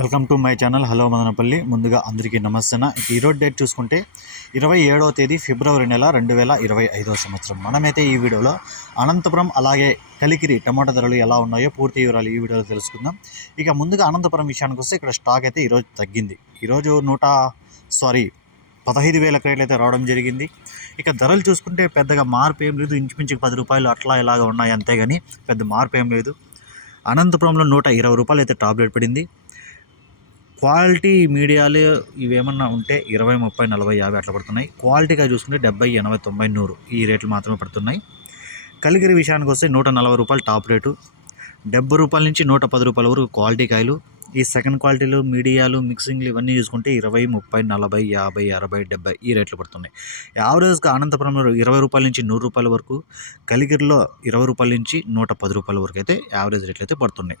Welcome to my channel. Hello Madanapalle. ముందుగా అందరికీ నమస్తే ఈరోజు డేట్ చూసుకుంటే ఇరవై ఏడవ తేదీ ఫిబ్రవరి నెల రెండు వేల ఇరవై ఐదవ సంవత్సరం. మనమైతే ఈ వీడియోలో అనంతపురం అలాగే కలికిరి టమాటా ధరలు ఎలా ఉన్నాయో పూర్తి వివరాలు ఈ వీడియోలో తెలుసుకుందాం. ఇక ముందుగా అనంతపురం విషయానికి వస్తే ఇక్కడ స్టాక్ అయితే ఈరోజు తగ్గింది. ఈరోజు నూట సారీ పదహైదు వేల క్రేట్లు అయితే రావడం జరిగింది. ఇక ధరలు చూసుకుంటే పెద్దగా మార్పు ఏం లేదు. ఇంచుమించు పది రూపాయలు అట్లా ఇలాగ ఉన్నాయి అంతేగాని పెద్ద మార్పు ఏం లేదు. అనంతపురంలో నూట ఇరవై రూపాయలు అయితే టాబ్లెట్ పడింది. క్వాలిటీ మీడియాలు ఇవేమన్నా ఉంటే ఇరవై ముప్పై నలభై యాభై అట్లా పడుతున్నాయి. క్వాలిటీగా చూసుకుంటే డెబ్బై ఎనభై తొంభై నూరు ఈ రేట్లు మాత్రమే పడుతున్నాయి. కలిగిరి విషయానికి వస్తే నూట నలభై రూపాయలు టాప్ రేటు. డెబ్బై రూపాయల నుంచి నూట పది రూపాయల వరకు క్వాలిటీ కాయలు. ఈ సెకండ్ క్వాలిటీలు మీడియాలు మిక్సింగ్లు ఇవన్నీ చూసుకుంటే ఇరవై ముప్పై నలభై యాభై అరవై డెబ్బై ఈ రేట్లు పడుతున్నాయి. యావరేజ్గా అనంతపురంలో ఇరవై రూపాయల నుంచి నూరు రూపాయల వరకు కలిగిరిలో ఇరవై రూపాయల నుంచి నూట పది రూపాయల వరకు అయితే యావరేజ్ రేట్లు అయితే పడుతున్నాయి.